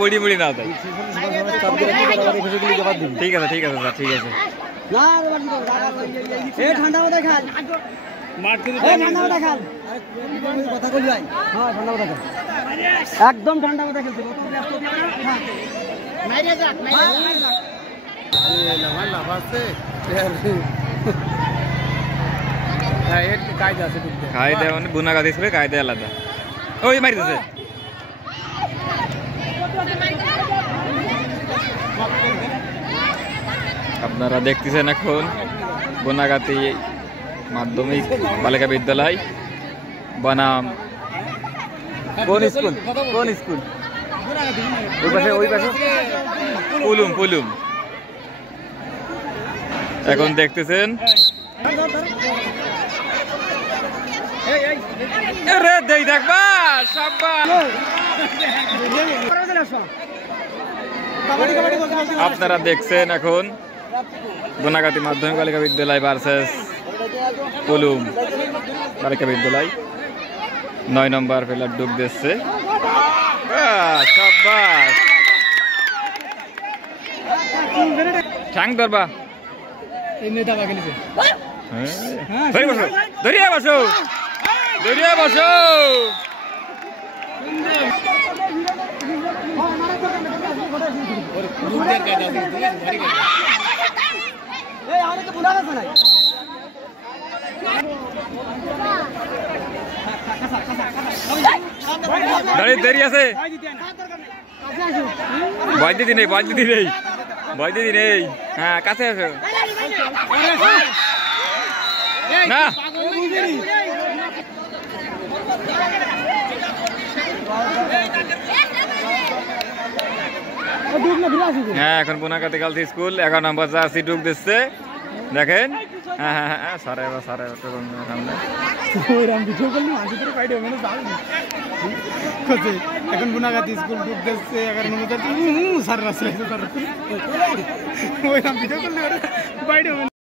পড়ি পড়ি না ঠিক আছে ঠিক আছে স্যার ঠিক আছে একদম ঠান্ডা মাথা খেলছে কায়দা মানে বুনা গাছ ছিল কায়দা আলাদা ওই মারিতেছে আপনারা দেখতেছেন এখন বনাগাতি মাধ্যমিক বালিকা বিদ্যালয় বনাম কোন স্কুল ওই পাশে পুলুম এখন দেখতেছেন দেখবা আপনারা দেখছেন এখন বনাগাতি মাধ্যমিক বালিকা বিদ্যালয় ভার্সেস পুলুম বালিকা বিদ্যালয় 9 নম্বর প্লেয়ার ডুব দিচ্ছে ঠ্যাং ধরবা ধরিয়া বসো দেরি আছে ভয় দিদি নেই হ্যাঁ কাছে আসো না হ্যাঁ এখন বনাগাতি গার্লস স্কুল 11 নম্বর জার্সি ডুব দিচ্ছে দেখেন হ্যাঁ সারে এখন বনাগাতি স্কুল ডুব দিচ্ছে 11 নম্বর সার রাস্তা ভিডিও করলে বাইরে